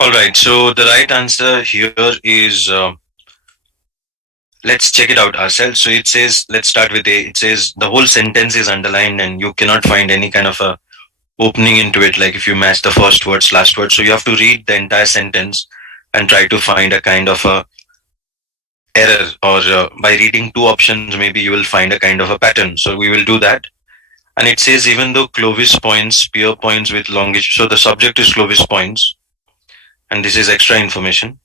All right. So the right answer here is let's check it out ourselves. So it says, let's start with A. It says the whole sentence is underlined and you cannot find any kind of a opening into it, like if you match the first words, last word. So you have to read the entire sentence and try to find a kind of a error, or by reading two options, maybe you will find a kind of a pattern. So we will do that. And it says, even though Clovis points, spear points with longitude. So the subject is Clovis points, and this is extra information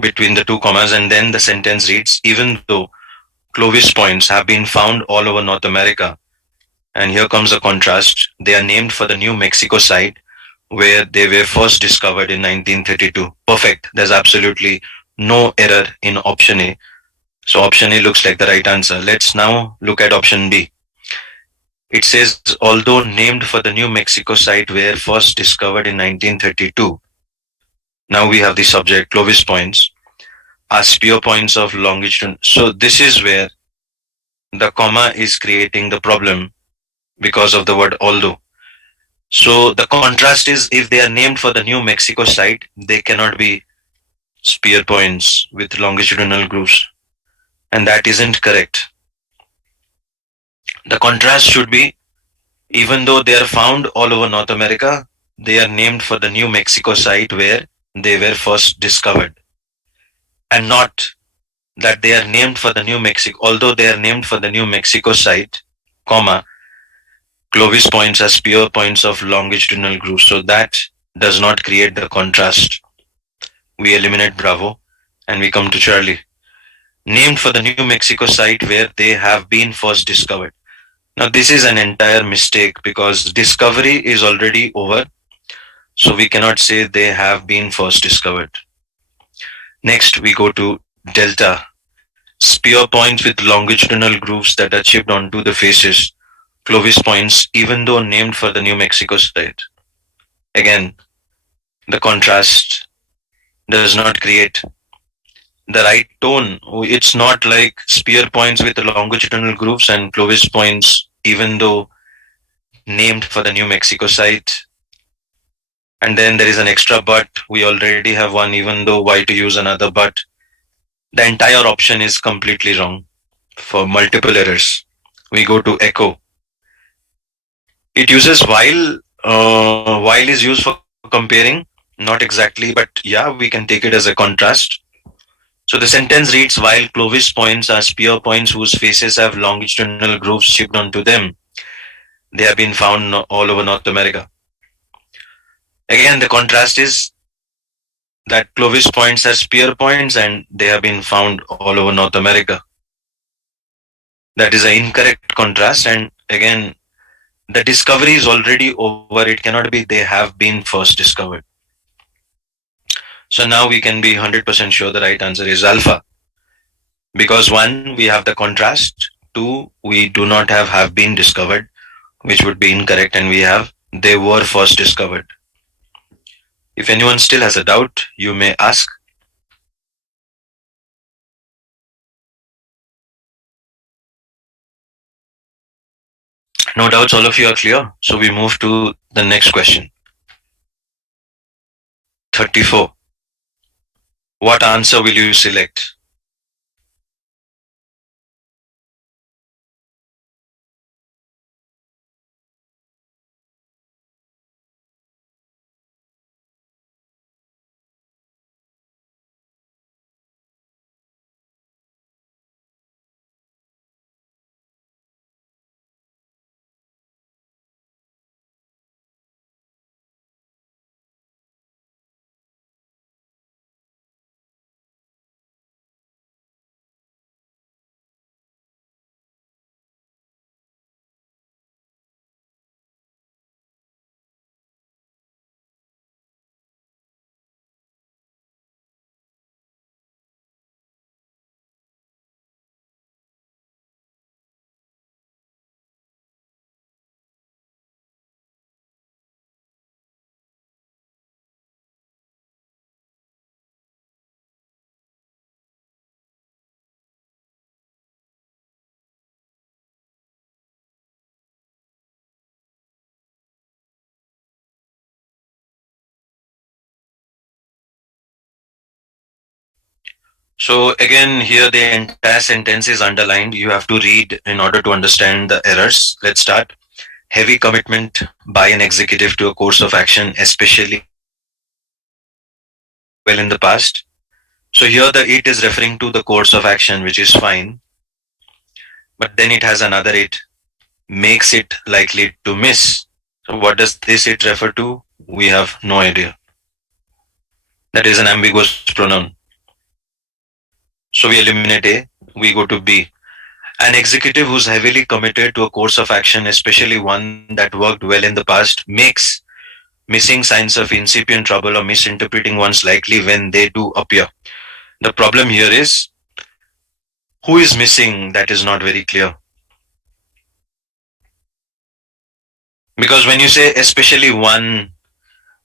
between the two commas, and then the sentence reads, even though Clovis points have been found all over North America, and here comes a contrast, they are named for the New Mexico site where they were first discovered in 1932. Perfect. There's absolutely no error in option A. So option A looks like the right answer. Let's now look at option B. It says, although named for the New Mexico site where first discovered in 1932, now we have the subject Clovis points are spear points of longitude. So this is where the comma is creating the problem because of the word although. So the contrast is, if they are named for the New Mexico site, they cannot be spear points with longitudinal grooves. And that isn't correct. The contrast should be, even though they are found all over North America, they are named for the New Mexico site where they were first discovered. And not that they are named for the New Mexico, although they are named for the New Mexico site, comma, Clovis points as spear points of longitudinal grooves. So that does not create the contrast. We eliminate Bravo and we come to Charlie. Named for the New Mexico site where they have been first discovered. Now, this is an entire mistake because discovery is already over, so we cannot say they have been first discovered. Next, we go to Delta. Spear points with longitudinal grooves that are chipped onto the faces. Clovis points, even though named for the New Mexico site. Again, the contrast does not create the right tone. It's not like spear points with longitudinal grooves and Clovis points, even though named for the New Mexico site. And then there is an extra but. We already have one, even though why to use another but. The entire option is completely wrong for multiple errors. We go to echo. It uses while is used for comparing, not exactly, but yeah, we can take it as a contrast. So the sentence reads, while Clovis points are spear points whose faces have longitudinal grooves chipped onto them. They have been found all over North America. Again, the contrast is that Clovis points are spear points and they have been found all over North America. That is an incorrect contrast, and again, the discovery is already over. It cannot be they have been first discovered. So now we can be 100% sure the right answer is alpha. Because one, we have the contrast. Two, we do not have been discovered, which would be incorrect, and we have they were first discovered. If anyone still has a doubt, you may ask. No doubts, all of you are clear. So we move to the next question. 34. What answer will you select? So again, here the entire sentence is underlined. You have to read in order to understand the errors. Let's start. Heavy commitment by an executive to a course of action, especially well in the past. So here the it is referring to the course of action, which is fine. But then it has another it, makes it likely to miss. So what does this it refer to? We have no idea. That is an ambiguous pronoun. So we eliminate A, we go to B. An executive who's heavily committed to a course of action, especially one that worked well in the past, makes missing signs of incipient trouble or misinterpreting ones likely when they do appear. The problem here is who is missing, that is not very clear. Because when you say especially one,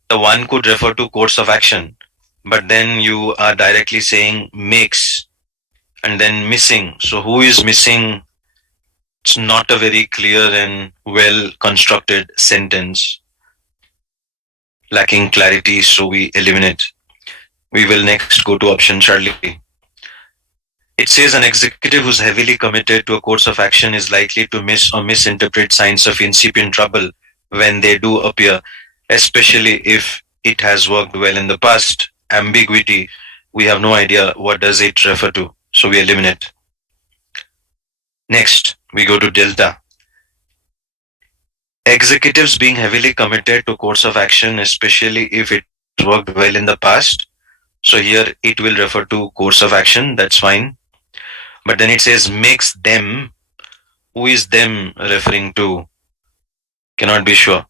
the one could refer to course of action, but then you are directly saying makes and then missing. So who is missing? It's not a very clear and well constructed sentence, lacking clarity, so we eliminate. We will next go to option Charlie. It says an executive who's heavily committed to a course of action is likely to miss or misinterpret signs of incipient trouble when they do appear, especially if it has worked well in the past. Ambiguity, we have no idea what does it refer to, so we eliminate. Next, we go to delta. Executives being heavily committed to course of action, especially if it worked well in the past. So here it will refer to course of action, that's fine. But then it says makes them. Who is them referring to? Cannot be sure.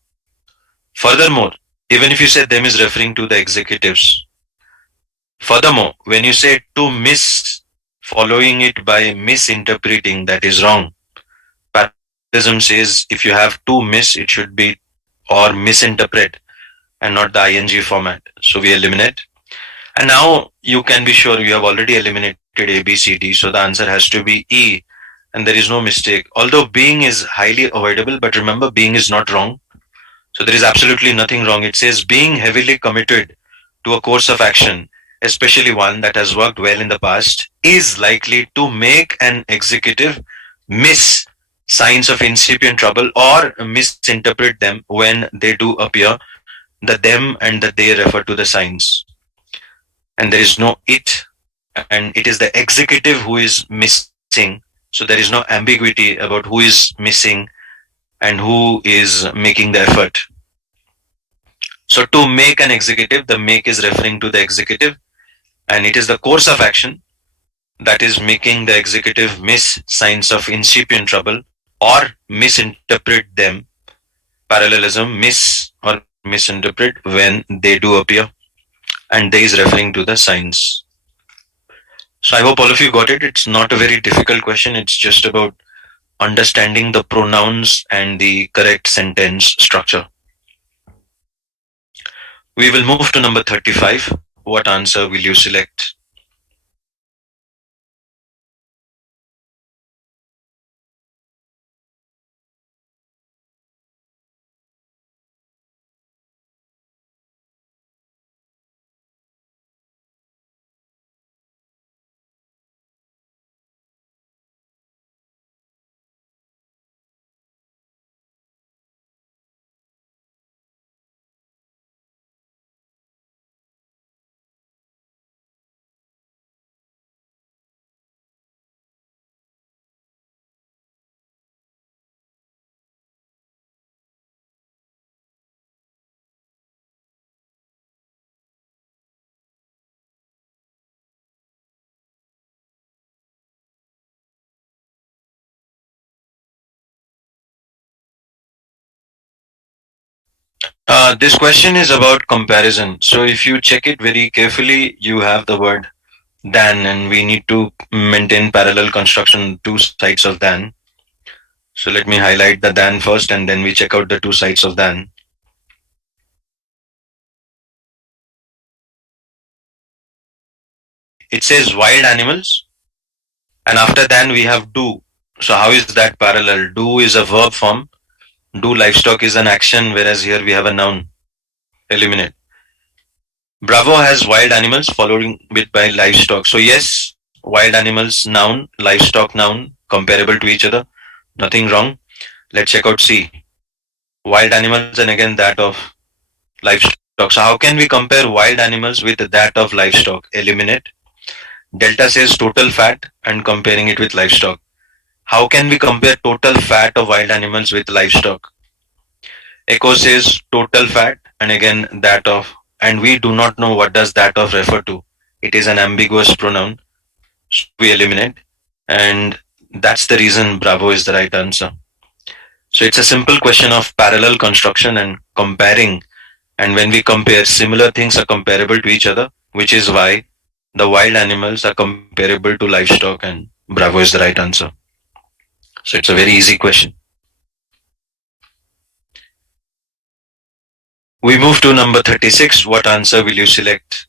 Furthermore, even if you say them is referring to the executives. Furthermore, when you say to miss, following it by misinterpreting, that is wrong. Parallelism says if you have to miss, it should be or misinterpret and not the ing format. So we eliminate. And now you can be sure you have already eliminated A, B, C, D. So the answer has to be E, and there is no mistake. Although being is highly avoidable, but remember being is not wrong. So there is absolutely nothing wrong. It says being heavily committed to a course of action, especially one that has worked well in the past, is likely to make an executive miss signs of incipient trouble or misinterpret them when they do appear. The them and the they refer to the signs. And there is no it, and it is the executive who is missing. So there is no ambiguity about who is missing and who is making the effort. So to make an executive, the make is referring to the executive, and it is the course of action that is making the executive miss signs of incipient trouble or misinterpret them. Parallelism, miss or misinterpret when they do appear, and they is referring to the signs. So I hope all of you got it. It's not a very difficult question. It's just about understanding the pronouns and the correct sentence structure. We will move to number 35. What answer will you select? This question is about comparison. So if you check it very carefully, you have the word than, and we need to maintain parallel construction two sides of than. So let me highlight the than first, and then we check out the two sides of than. It says wild animals, and after than we have do. So how is that parallel? Do is a verb form. Do livestock is an action, whereas here we have a noun. Eliminate. Bravo has wild animals following with by livestock. So yes, wild animals noun, livestock noun, comparable to each other. Nothing wrong. Let's check out C. Wild animals and again that of livestock. So how can we compare wild animals with that of livestock? Eliminate. Delta says total fat and comparing it with livestock. How can we compare total fat of wild animals with livestock? Echo says total fat and again that of, and we do not know what does that of refer to. It is an ambiguous pronoun. So we eliminate, and that's the reason Bravo is the right answer. So it's a simple question of parallel construction and comparing. And when we compare, similar things are comparable to each other, which is why the wild animals are comparable to livestock, and Bravo is the right answer. So it's a very easy question. We move to number 36. What answer will you select?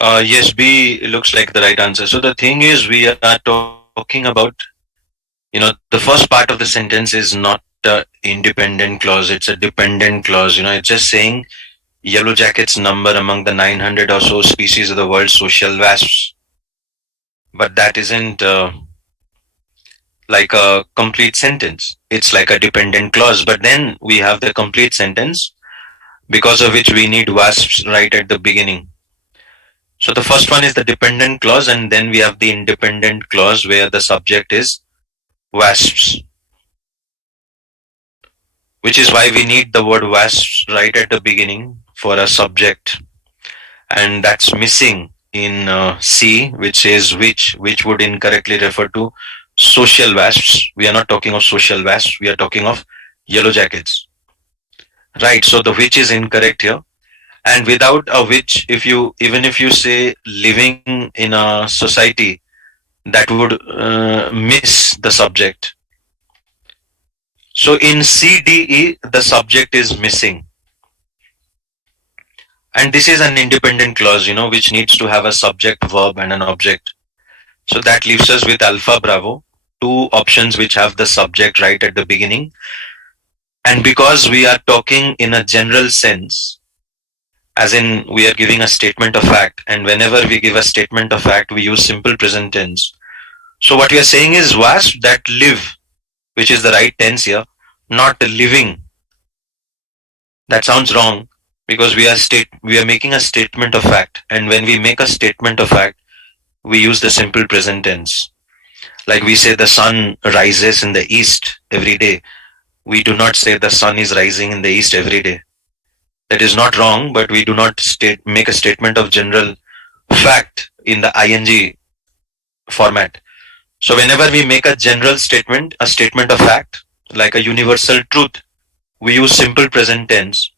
Yes, B looks like the right answer. So the thing is, we are talking about, the first part of the sentence is not a independent clause, it's a dependent clause. It's just saying yellow jackets number among the 900 or so species of the world's social wasps. But that isn't like a complete sentence. It's like a dependent clause. But then we have the complete sentence, because of which we need wasps right at the beginning. So the first one is the dependent clause, and then we have the independent clause where the subject is wasps, which is why we need the word wasps right at the beginning for a subject, and that's missing in C, which says which would incorrectly refer to social wasps. We are not talking of social wasps, we are talking of yellow jackets. Right, so the which is incorrect here. And without a which, if you even if you say living in a society, that would miss the subject. So in CDE, the subject is missing. And this is an independent clause, which needs to have a subject, verb, and an object. So that leaves us with Alpha Bravo, two options which have the subject right at the beginning. And because we are talking in a general sense, as in we are giving a statement of fact, and whenever we give a statement of fact, we use simple present tense. So what we are saying is wasps that live, which is the right tense here, not living. That sounds wrong, because we are making a statement of fact, and when we make a statement of fact, we use the simple present tense. Like we say the sun rises in the east every day. We do not say the sun is rising in the east every day. That is not wrong, but we do not make a statement of general fact in the ing format. So whenever we make a general statement, a statement of fact, like a universal truth, we use simple present tense,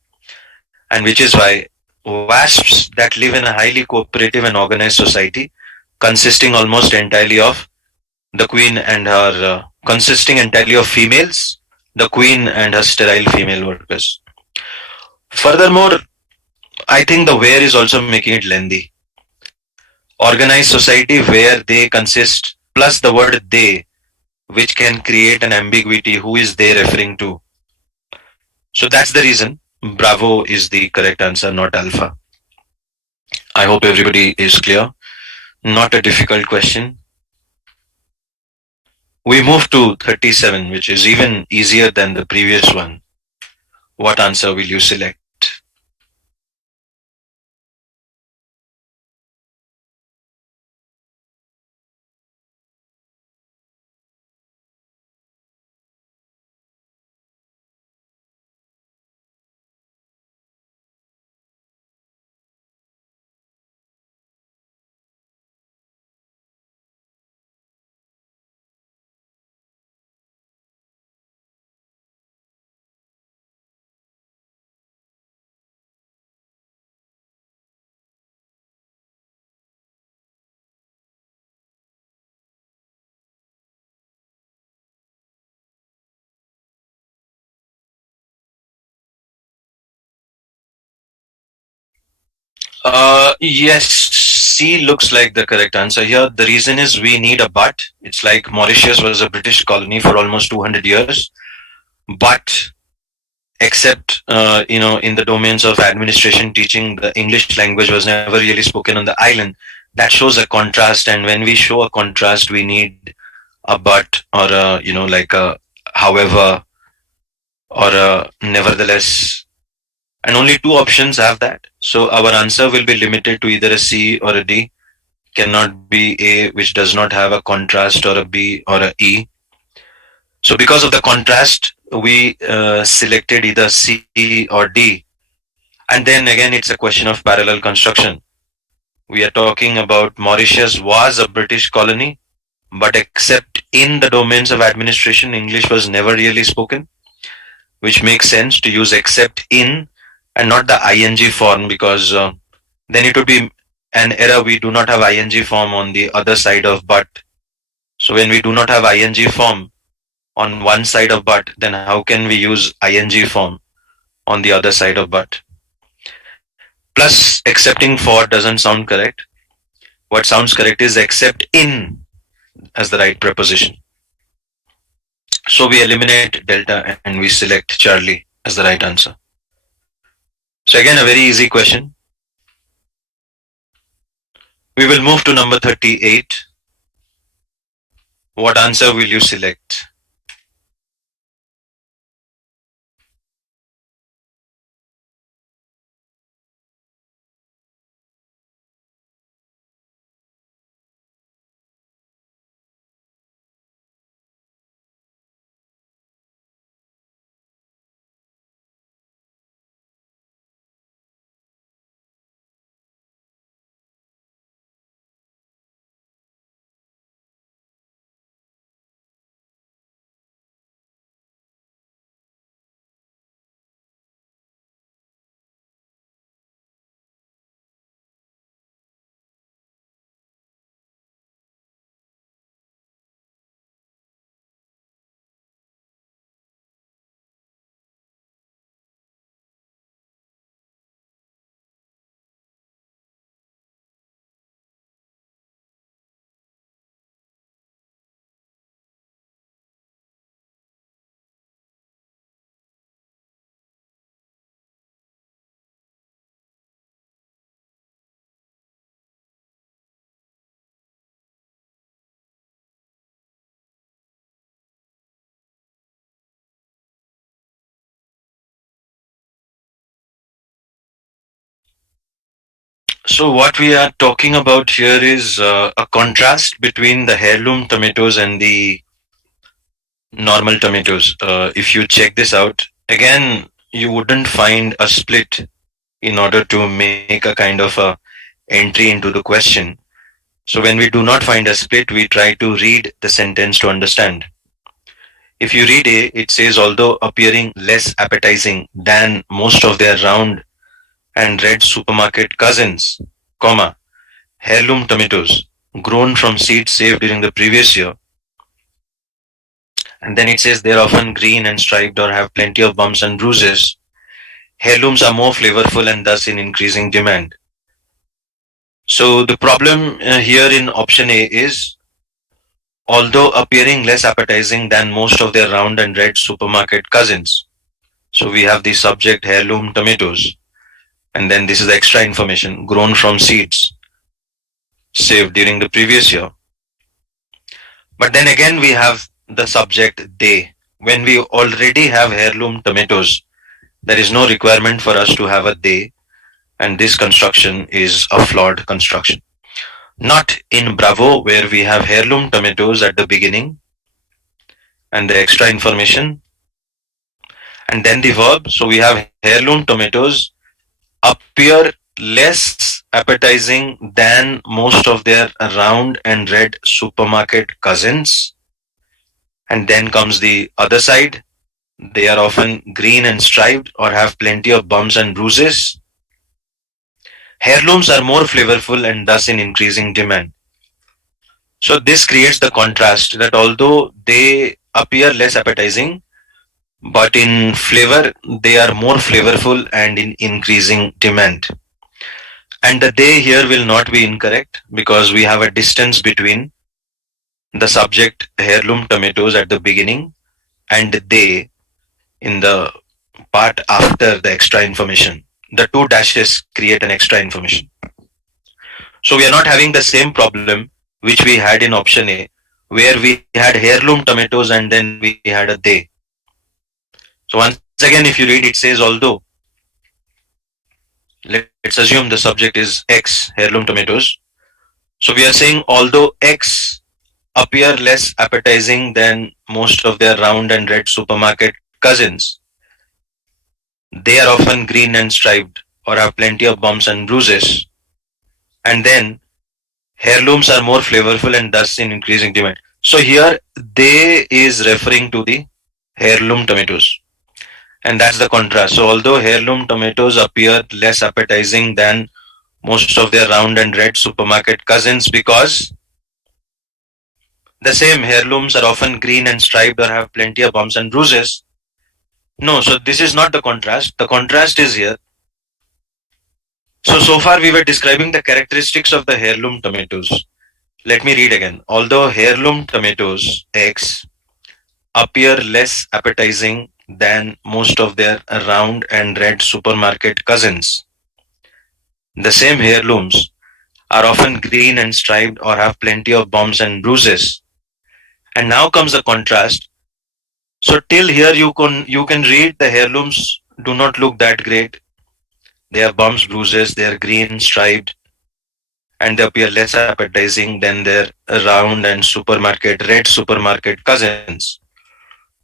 and which is why wasps that live in a highly cooperative and organized society, consisting almost entirely of the queen and her, consisting entirely of females, the queen and her sterile female workers. Furthermore, I think the where is also making it lengthy. Organized society where they consist plus the word they, which can create an ambiguity who is they referring to. So that's the reason Bravo is the correct answer, not Alpha. I hope everybody is clear. Not a difficult question. We move to 37, which is even easier than the previous one. What answer will you select? Yes, C looks like the correct answer here. The reason is we need a but. It's like Mauritius was a British colony for almost 200 years, but except in the domains of administration teaching, the English language was never really spoken on the island. That shows a contrast, and when we show a contrast, we need a but or a like a however or a nevertheless, and only two options have that. So our answer will be limited to either a C or a D. Cannot be A, which does not have a contrast, or a B or a E. So because of the contrast, we selected either C or D. And then again, it's a question of parallel construction. We are talking about Mauritius was a British colony, but except in the domains of administration, English was never really spoken, which makes sense to use except in and not the ing form, because then it would be an error. We do not have ing form on the other side of but. So when we do not have ing form on one side of but, then how can we use ing form on the other side of but? Plus, accepting for doesn't sound correct. What sounds correct is except in as the right preposition. So we eliminate delta and we select Charlie as the right answer. So again, a very easy question. We will move to number 38. What answer will you select? So what we are talking about here is a contrast between the heirloom tomatoes and the normal tomatoes. If you check this out, again, you wouldn't find a split in order to make a kind of a entry into the question. So when we do not find a split, we try to read the sentence to understand. If you read A, it says, although appearing less appetizing than most of their round and red supermarket cousins, comma, heirloom tomatoes grown from seeds saved during the previous year. And then it says they're often green and striped or have plenty of bumps and bruises. Heirlooms are more flavorful and thus in increasing demand. So the problem here in option A is, although appearing less appetizing than most of their round and red supermarket cousins. So we have the subject heirloom tomatoes, and then this is the extra information grown from seeds saved during the previous year. But then again we have the subject they. When we already have heirloom tomatoes, there is no requirement for us to have a they, and this construction is a flawed construction. Not in Bravo, where we have heirloom tomatoes at the beginning and the extra information, and then the verb. So we have heirloom tomatoes appear less appetizing than most of their round and red supermarket cousins. And then comes the other side. They are often green and striped or have plenty of bumps and bruises. Heirlooms are more flavorful and thus in increasing demand. So this creates the contrast that although they appear less appetizing, but in flavor, they are more flavorful and in increasing demand. And the they here will not be incorrect because we have a distance between the subject heirloom tomatoes at the beginning and they in the part after the extra information. The two dashes create an extra information. So we are not having the same problem which we had in option A, where we had heirloom tomatoes and then we had a they. So once again, if you read, it says, although, let's assume the subject is X, heirloom tomatoes. So we are saying, although X appear less appetizing than most of their round and red supermarket cousins, they are often green and striped or have plenty of bumps and bruises. And then heirlooms are more flavorful and thus in increasing demand. So here they is referring to the heirloom tomatoes. And that's the contrast. So although heirloom tomatoes appear less appetizing than most of their round and red supermarket cousins because the same heirlooms are often green and striped or have plenty of bumps and bruises. No, so this is not the contrast. The contrast is here. So far we were describing the characteristics of the heirloom tomatoes. Let me read again. Although heirloom tomatoes, X, appear less appetizing than most of their round and red supermarket cousins, the same heirlooms are often green and striped or have plenty of bumps and bruises. And now comes the contrast. So till here you can read the heirlooms do not look that great. They have bumps, bruises, they are green, striped, and they appear less appetizing than their round and red supermarket cousins.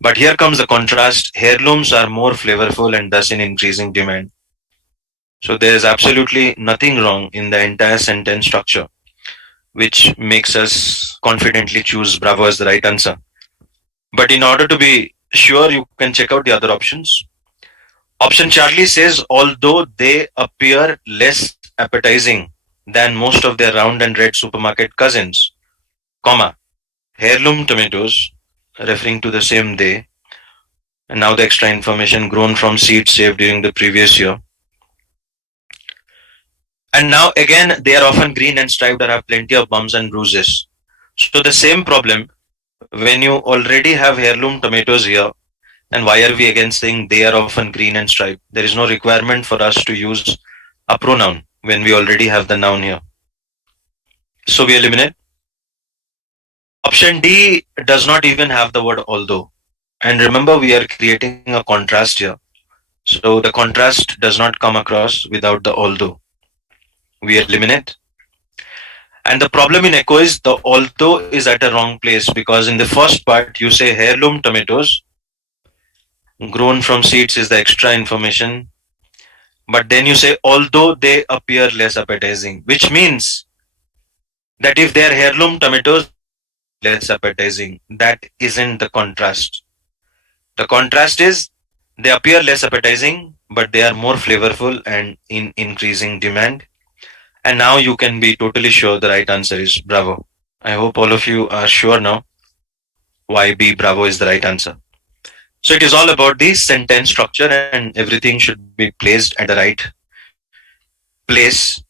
But here comes the contrast. Heirlooms are more flavorful and thus in increasing demand. So there is absolutely nothing wrong in the entire sentence structure, which makes us confidently choose Bravo as the right answer. But in order to be sure, you can check out the other options. Option Charlie says, although they appear less appetizing than most of their round and red supermarket cousins, comma, heirloom tomatoes, referring to the same they, and now the extra information grown from seeds saved during the previous year. And now again, they are often green and striped or have plenty of bumps and bruises. So the same problem, when you already have heirloom tomatoes here, and why are we again saying they are often green and striped? There is no requirement for us to use a pronoun when we already have the noun here. So we eliminate. Option D does not even have the word although. And remember, we are creating a contrast here. So the contrast does not come across without the although. We eliminate. And the problem in echo is the although is at a wrong place, because in the first part you say heirloom tomatoes grown from seeds is the extra information, but then you say although they appear less appetizing, which means that if they are heirloom tomatoes, less appetizing. That isn't the contrast. The contrast is they appear less appetizing, but they are more flavorful and in increasing demand. And now you can be totally sure the right answer is Bravo. I hope all of you are sure now why B Bravo is the right answer. So it is all about the sentence structure and everything should be placed at the right place.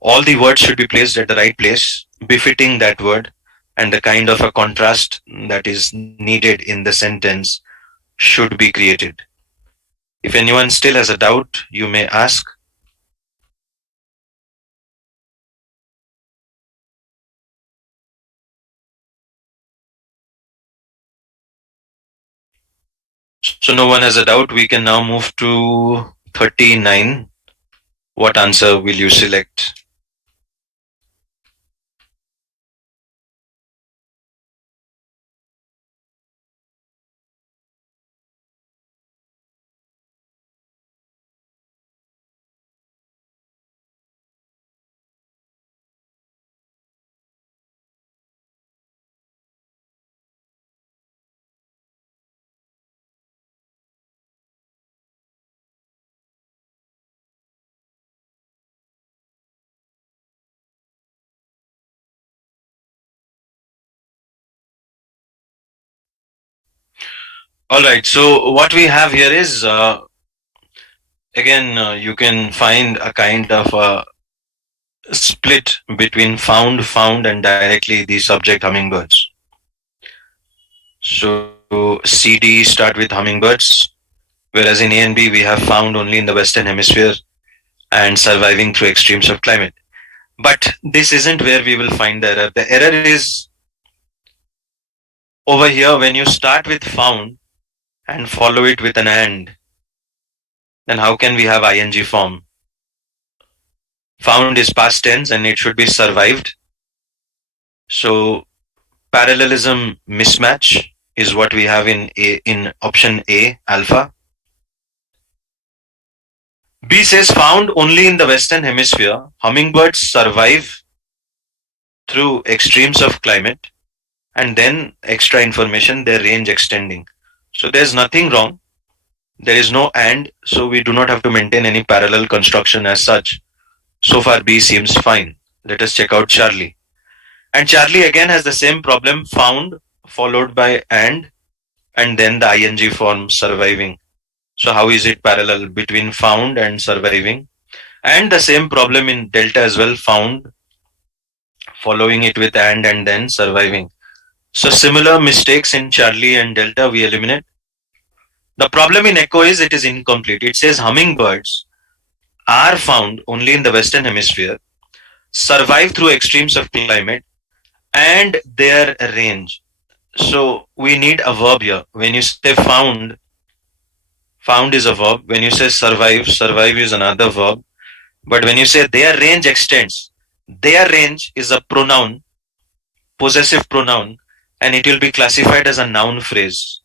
All the words should be placed at the right place, befitting that word, and the kind of a contrast that is needed in the sentence should be created. If anyone still has a doubt, you may ask. So no one has a doubt. We can now move to 39. What answer will you select? All right. So what we have here is again you can find a kind of a split between found, and directly the subject hummingbirds. So CD start with hummingbirds, whereas in A and B we have found only in the Western Hemisphere and surviving through extremes of climate. But this isn't where we will find the error. The error is over here when you start with found and follow it with an and, then how can we have ing form? Found is past tense and it should be survived. So parallelism mismatch is what we have in option A, alpha. B says found only in the Western Hemisphere. Hummingbirds survive through extremes of climate, and then extra information, their range extending. So there's nothing wrong. There is no and, so we do not have to maintain any parallel construction as such. So far B seems fine. Let us check out Charlie. And Charlie again has the same problem, found followed by and then the ing form surviving. So how is it parallel between found and surviving? And the same problem in delta as well, found following it with and then surviving. So similar mistakes in Charlie and delta we eliminate. The problem in echo is it is incomplete. It says hummingbirds are found only in the Western Hemisphere, survive through extremes of climate, and their range. So we need a verb here. When you say found is a verb. When you say survive is another verb. But when you say their range extends, their range is a pronoun, possessive pronoun, and it will be classified as a noun phrase.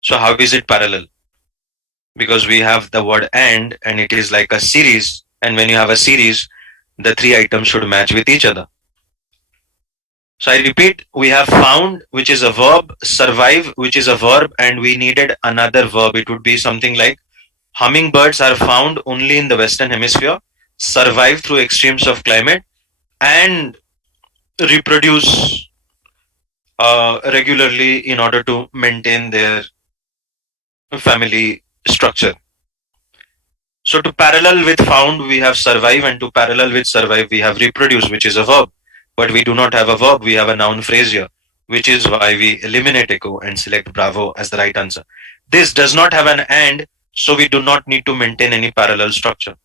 So how is it parallel? Because we have the word and it is like a series. And when you have a series, the three items should match with each other. So I repeat, we have found, which is a verb, survive, which is a verb, and we needed another verb. It would be something like hummingbirds are found only in the Western Hemisphere, survive through extremes of climate, and reproduce regularly in order to maintain their family structure. So to parallel with found, we have survive, and to parallel with survive, we have reproduce, which is a verb. But we do not have a verb, we have a noun phrase here, which is why we eliminate echo and select Bravo as the right answer. This does not have an and, so we do not need to maintain any parallel structure.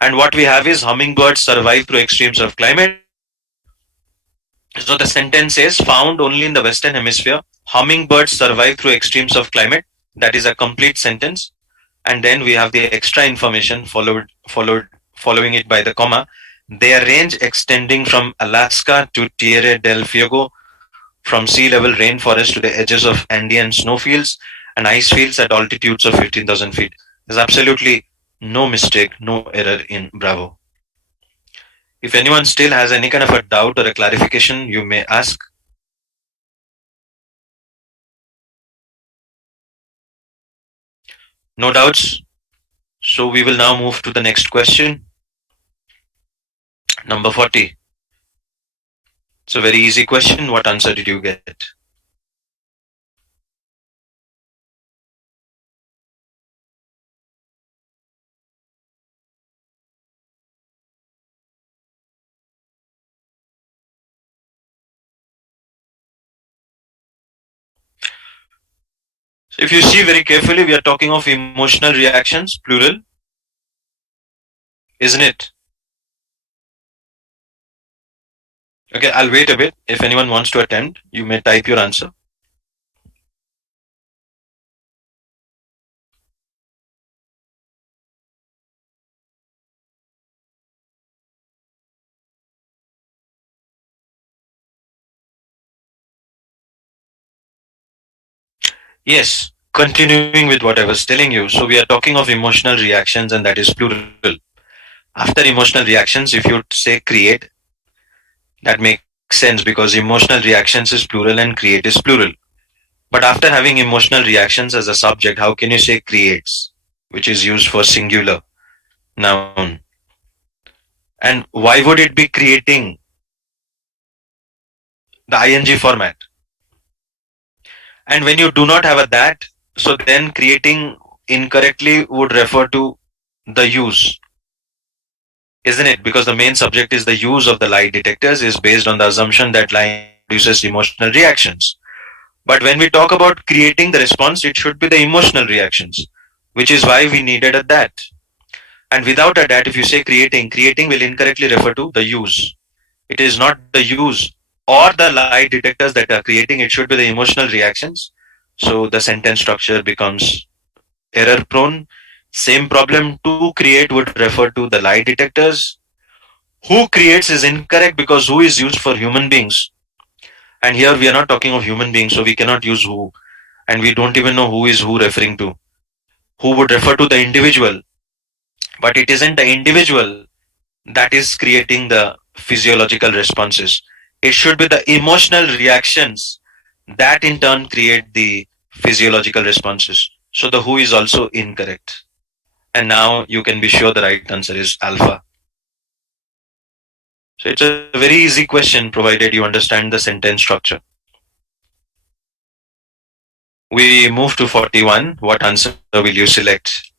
And what we have is hummingbirds survive through extremes of climate. So the sentence is found only in the Western Hemisphere. Hummingbirds survive through extremes of climate. That is a complete sentence. And then we have the extra information following it by the comma. Their range extending from Alaska to Tierra del Fuego, from sea level rainforest to the edges of Andean snowfields and ice fields at altitudes of 15,000 feet. There's absolutely no mistake, no error in Bravo. If anyone still has any kind of a doubt or a clarification, you may ask. No doubts? So we will now move to the next question. Number 40. It's a very easy question. What answer did you get? So if you see very carefully, we are talking of emotional reactions, plural, isn't it? Okay, I'll wait a bit. If anyone wants to attempt, you may type your answer. Yes, continuing with what I was telling you. So we are talking of emotional reactions, and that is plural. After emotional reactions, if you say create, that makes sense because emotional reactions is plural and create is plural. But after having emotional reactions as a subject, how can you say creates, which is used for singular noun? And why would it be creating the ing format? And when you do not have a that, so then creating incorrectly would refer to the use, isn't it? Because the main subject is the use of the lie detectors is based on the assumption that lie produces emotional reactions. But when we talk about creating the response, it should be the emotional reactions, which is why we needed a that. And without a that, if you say creating, creating will incorrectly refer to the use. It is not the use or the lie detectors that are creating, it should be the emotional reactions. So the sentence structure becomes error prone. Same problem, to create would refer to the lie detectors. Who creates is incorrect because who is used for human beings. And here we are not talking of human beings, so we cannot use who. And we don't even know who is who referring to. Who would refer to the individual, but it isn't the individual that is creating the physiological responses. It should be the emotional reactions that in turn create the physiological responses. So the who is also incorrect. And now you can be sure the right answer is alpha. So it's a very easy question provided you understand the sentence structure. We move to 41. What answer will you select?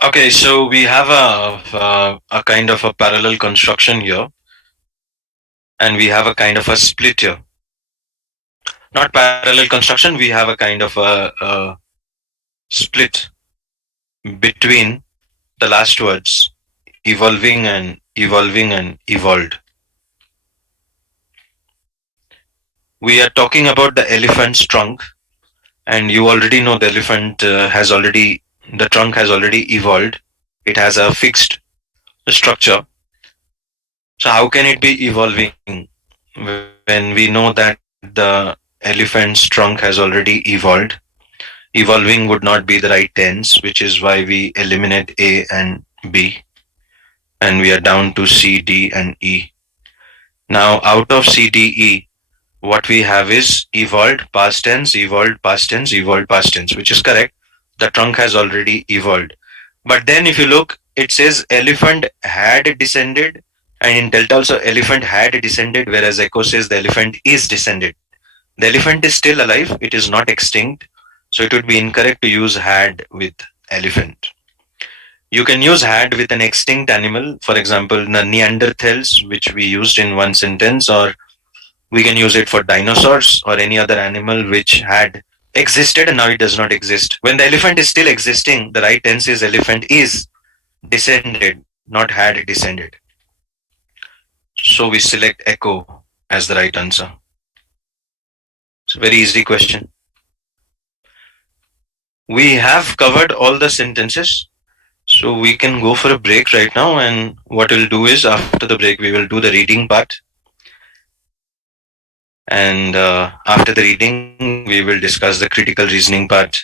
Okay, so we have a kind of a parallel construction here, and we have a kind of a split here. Not parallel construction, we have a kind of a split between the last words evolving and evolving and evolved. We are talking about the elephant's trunk, and you already know the elephant the trunk has already evolved. It has a fixed structure. So how can it be evolving when we know that the elephant's trunk has already evolved? Evolving would not be the right tense, which is why we eliminate A and B, and we are down to C, D, and E. Now, out of C, D, E, what we have is evolved past tense, evolved past tense, evolved past tense, which is correct. The trunk has already evolved. But then if you look, it says elephant had descended, and in Delta also elephant had descended, whereas Echo says the elephant is descended. The elephant is still alive, it is not extinct, so it would be incorrect to use had with elephant. You can use had with an extinct animal, for example, the Neanderthals, which we used in one sentence, or we can use it for dinosaurs or any other animal which had existed and now it does not exist. When the elephant is still existing, the right tense is elephant is descended, not had descended. So we select echo as the right answer. It's a very easy question. We have covered all the sentences. So we can go for a break right now. And what we'll do is after the break, we will do the reading part. And after the reading, we will discuss the critical reasoning part.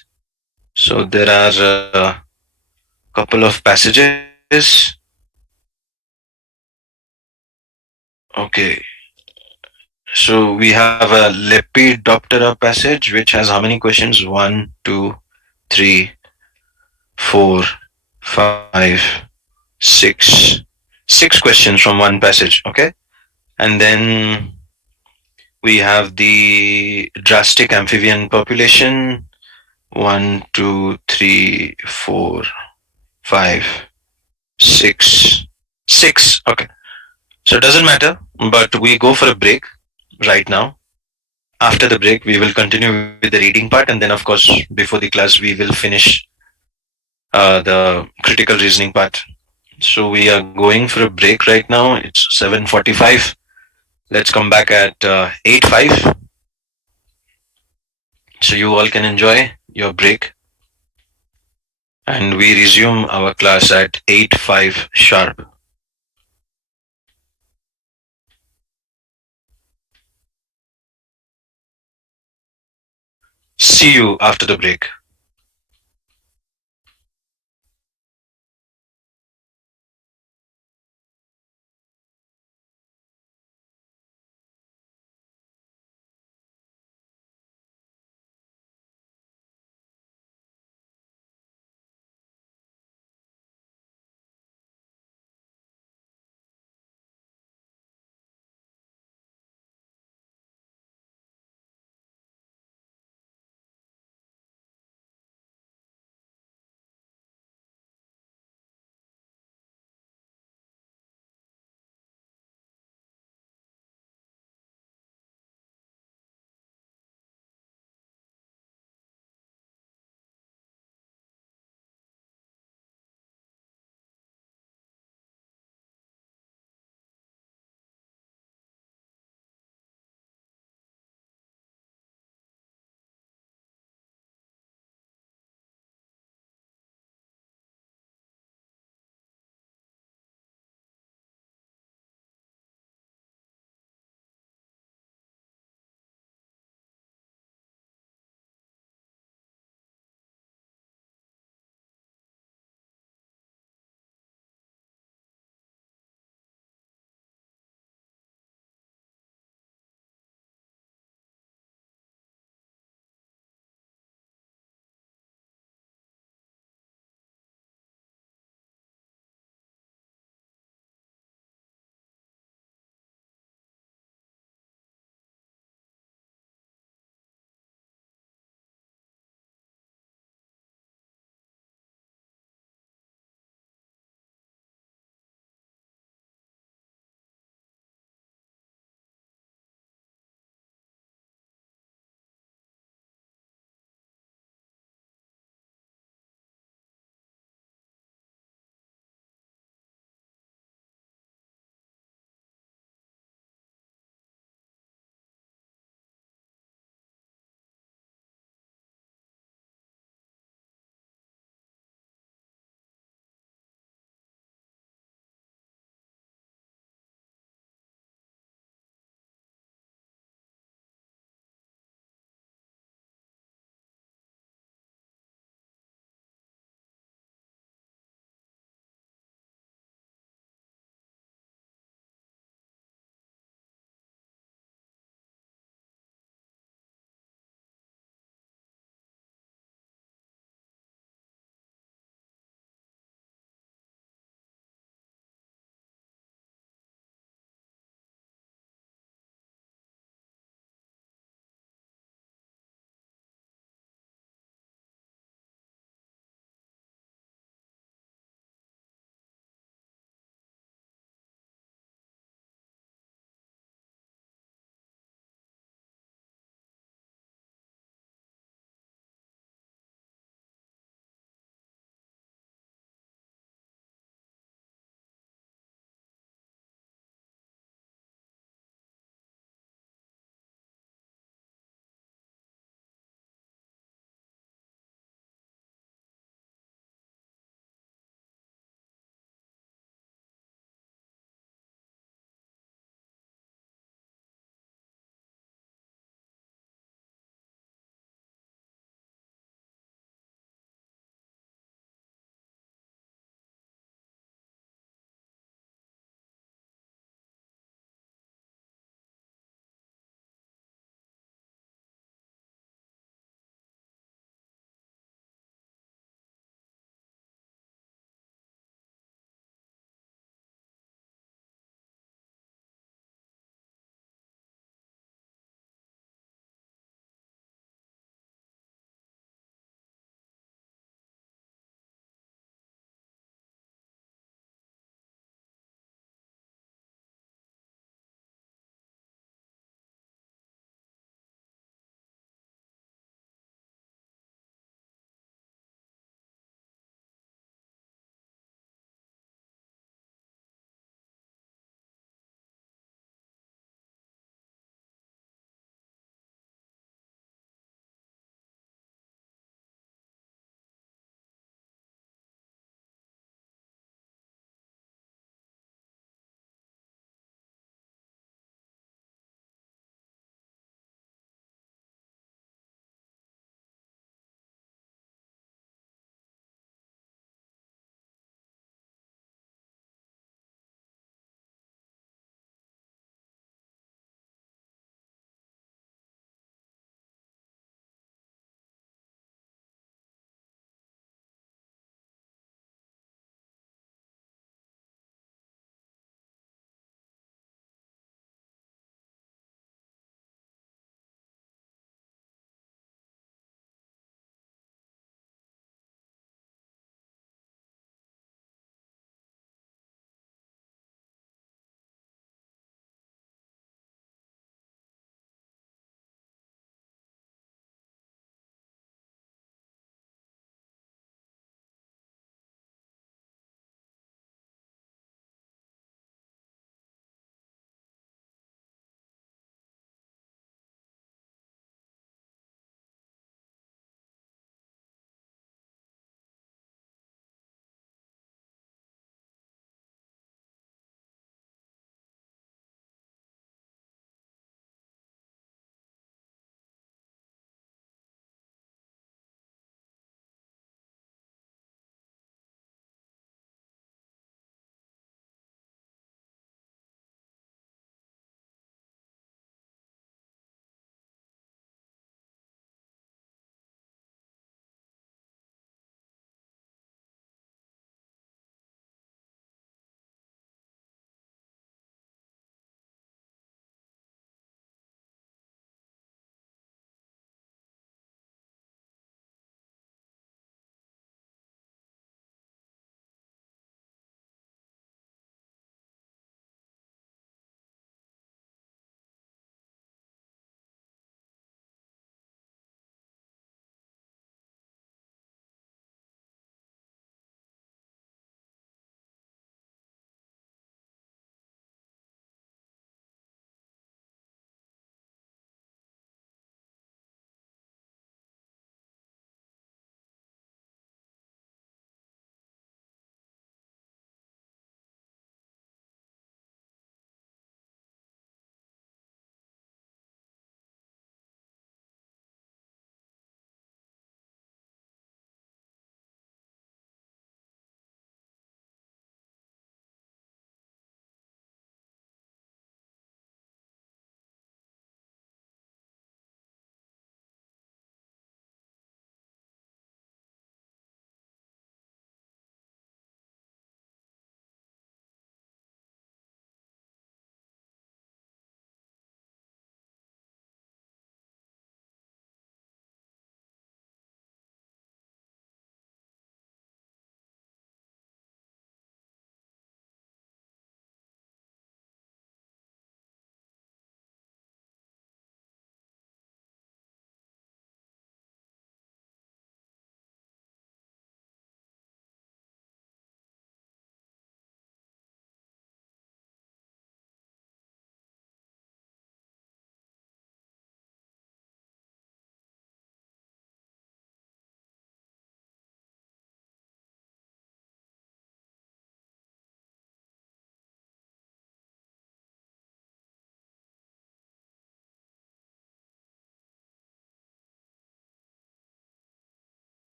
So there are a couple of passages. Okay. So we have a Lepidoptera passage, which has how many questions? One, two, three, four, five, six. Six questions from one passage. Okay. And then we have the drastic amphibian population. One, two, three, four, five, six. Six. Okay. So it doesn't matter, but we go for a break right now. After the break, we will continue with the reading part, and then, of course, before the class, we will finish the critical reasoning part. So we are going for a break right now. It's 7:45. Let's come back at 8:05, so you all can enjoy your break, and we resume our class at 8:05 sharp. See you after the break.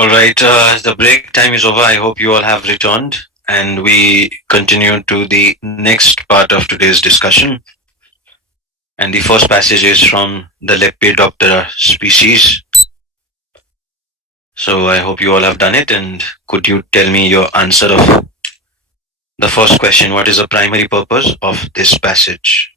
All right, the break time is over. I hope you all have returned, and we continue to the next part of today's discussion. And the first passage is from the Lepidoptera species. So I hope you all have done it. And could you tell me your answer of the first question? What is the primary purpose of this passage?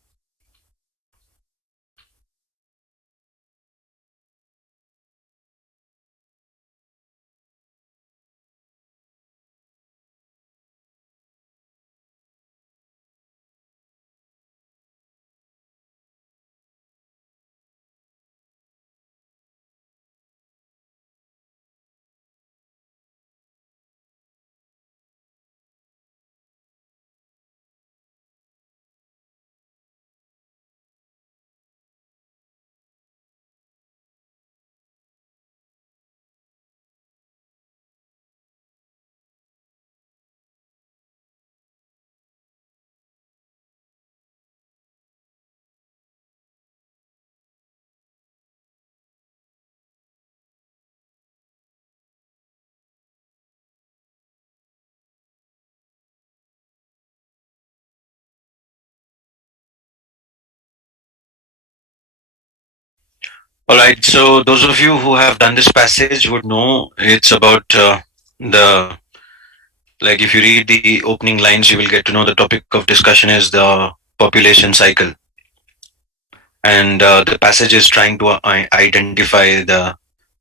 All right. So those of you who have done this passage would know it's about the like if you read the opening lines, you will get to know the topic of discussion is the population cycle, and the passage is trying to identify the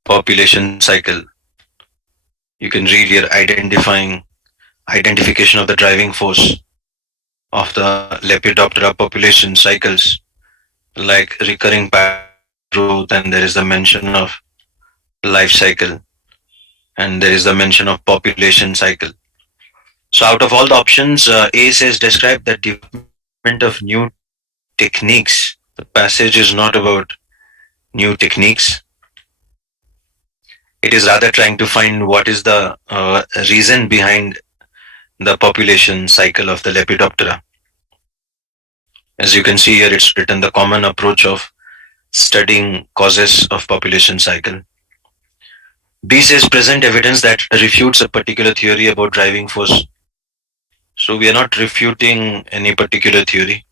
population cycle. You can read here identification of the driving force of the Lepidoptera population cycles, like recurring pattern of growth, and there is the mention of life cycle, and there is the mention of population cycle. So out of all the options, A says describe the development of new techniques. The passage is not about new techniques. It is rather trying to find what is the reason behind the population cycle of the Lepidoptera. As you can see here, it's written the common approach of studying causes of population cycle. B says present evidence that refutes a particular theory about driving force. So we are not refuting any particular theory.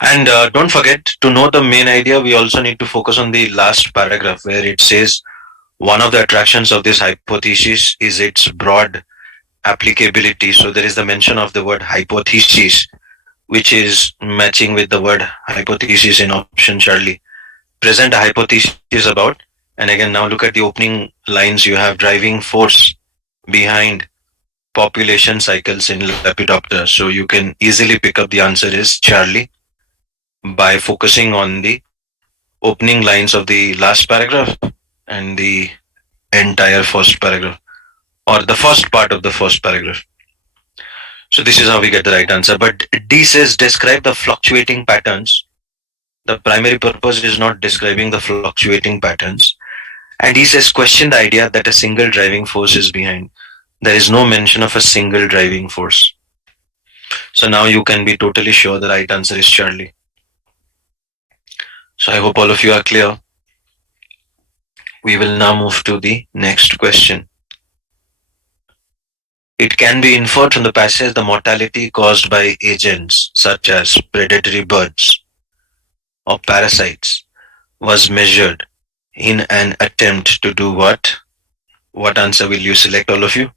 And don't forget to know the main idea. We also need to focus on the last paragraph where it says one of the attractions of this hypothesis is its broad applicability. So there is the mention of the word hypothesis, which is matching with the word hypothesis in option Charlie. Present a hypothesis about, and again, now look at the opening lines. You have driving force behind population cycles in Lepidoptera. So you can easily pick up the answer is Charlie by focusing on the opening lines of the last paragraph and the entire first paragraph or the first part of the first paragraph. So this is how we get the right answer. But D says describe the fluctuating patterns. The primary purpose is not describing the fluctuating patterns. And he says question the idea that a single driving force is behind. There is no mention of a single driving force. So now you can be totally sure the right answer is Charlie. So I hope all of you are clear. We will now move to the next question. It can be inferred from the passage the mortality caused by agents such as predatory birds or parasites was measured in an attempt to do what? What answer will you select, all of you?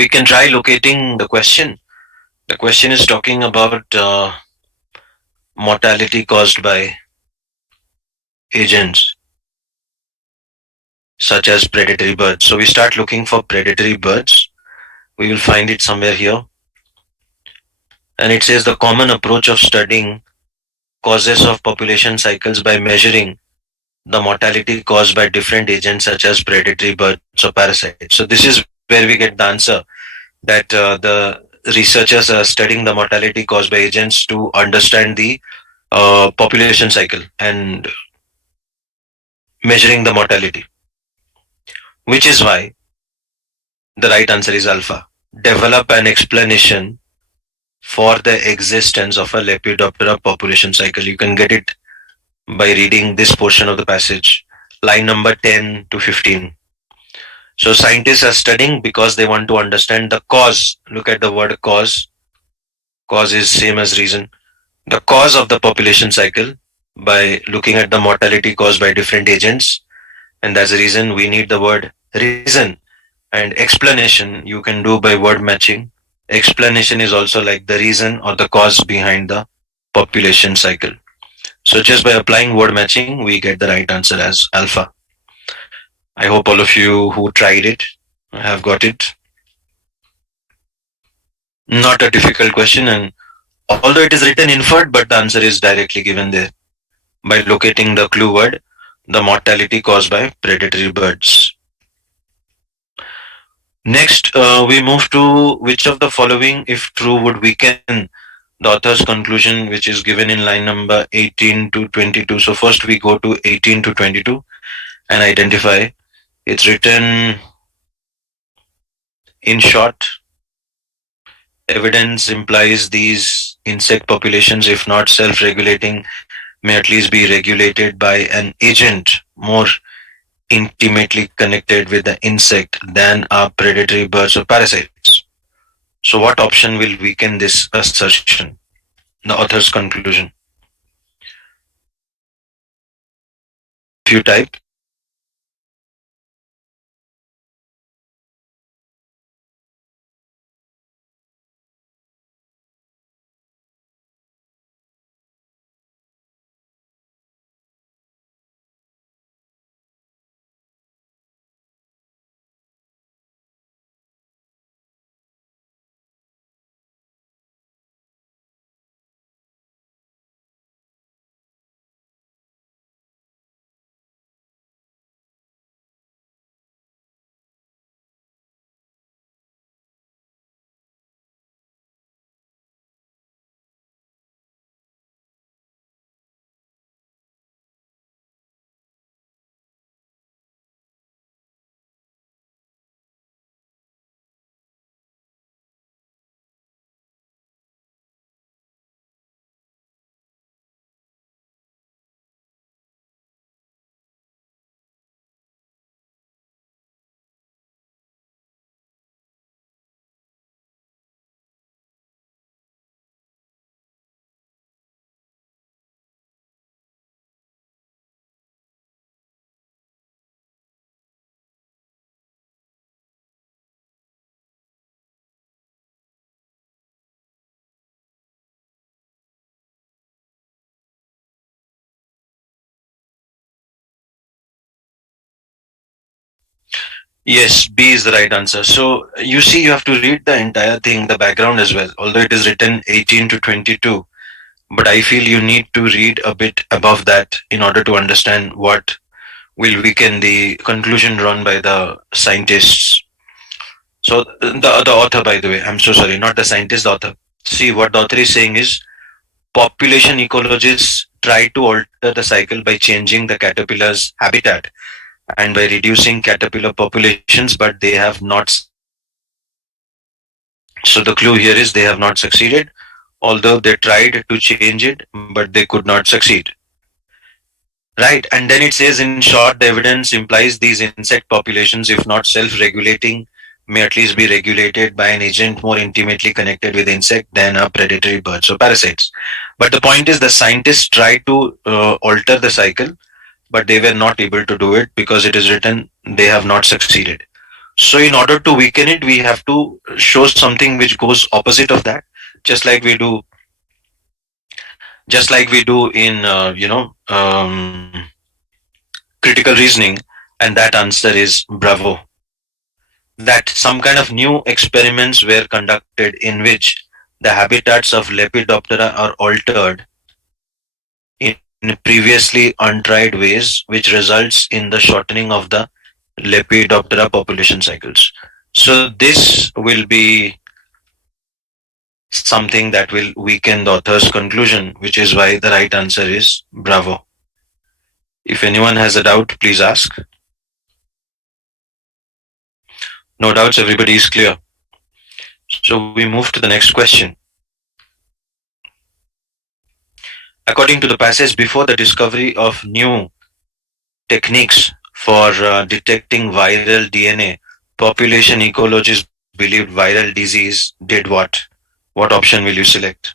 we can try locating the question. The question is talking about mortality caused by agents such as predatory birds. So we start looking for predatory birds. We will find it somewhere here. And it says the common approach of studying causes of population cycles by measuring the mortality caused by different agents such as predatory birds or parasites. So this is where we get the answer that the researchers are studying the mortality caused by agents to understand the population cycle and measuring the mortality, which is why the right answer is alpha. Develop an explanation for the existence of a Lepidoptera population cycle. You can get it by reading this portion of the passage, line number 10 to 15. So scientists are studying because they want to understand the cause. Look at the word cause. Cause is same as reason. The cause of the population cycle by looking at the mortality caused by different agents. And that's the reason we need the word reason. And explanation you can do by word matching. Explanation is also like the reason or the cause behind the population cycle. So just by applying word matching, we get the right answer as alpha. I hope all of you who tried it have got it. Not a difficult question, and although it is written inferred, but the answer is directly given there by locating the clue word, the mortality caused by predatory birds. Next, we move to which of the following, if true, would weaken the author's conclusion, which is given in line number 18 to 22. So first we go to 18 to 22 and identify. It's written in short. Evidence implies these insect populations, if not self-regulating, may at least be regulated by an agent more intimately connected with the insect than are predatory birds or parasites. So what option will weaken this assertion? The author's conclusion. If you type, yes, B is the right answer. So you see, you have to read the entire thing, the background as well, although it is written 18 to 22. But I feel you need to read a bit above that in order to understand what will weaken the conclusion drawn by the scientists. So the author, by the way, I'm so sorry, not the scientist, the author. See, what the author is saying is population ecologists try to alter the cycle by changing the caterpillar's habitat and by reducing caterpillar populations, but they have not. So the clue here is they have not succeeded, although they tried to change it, but they could not succeed. Right, and then it says, in short, the evidence implies these insect populations, if not self-regulating, may at least be regulated by an agent more intimately connected with insect than a predatory birds or parasites. But the point is, the scientists tried to alter the cycle, but they were not able to do it because it is written they have not succeeded. So in order to weaken it, we have to show something which goes opposite of that, just like we do, just like we do in critical reasoning, and that answer is bravo. That some kind of new experiments were conducted in which the habitats of Lepidoptera are altered in previously untried ways, which results in the shortening of the Lepidoptera population cycles. So this will be something that will weaken the author's conclusion, which is why the right answer is bravo. If anyone has a doubt, please ask. No doubts, everybody is clear. So we move to the next question. According to the passage, before the discovery of new techniques for detecting viral DNA, population ecologists believed viral disease did what? What option will you select?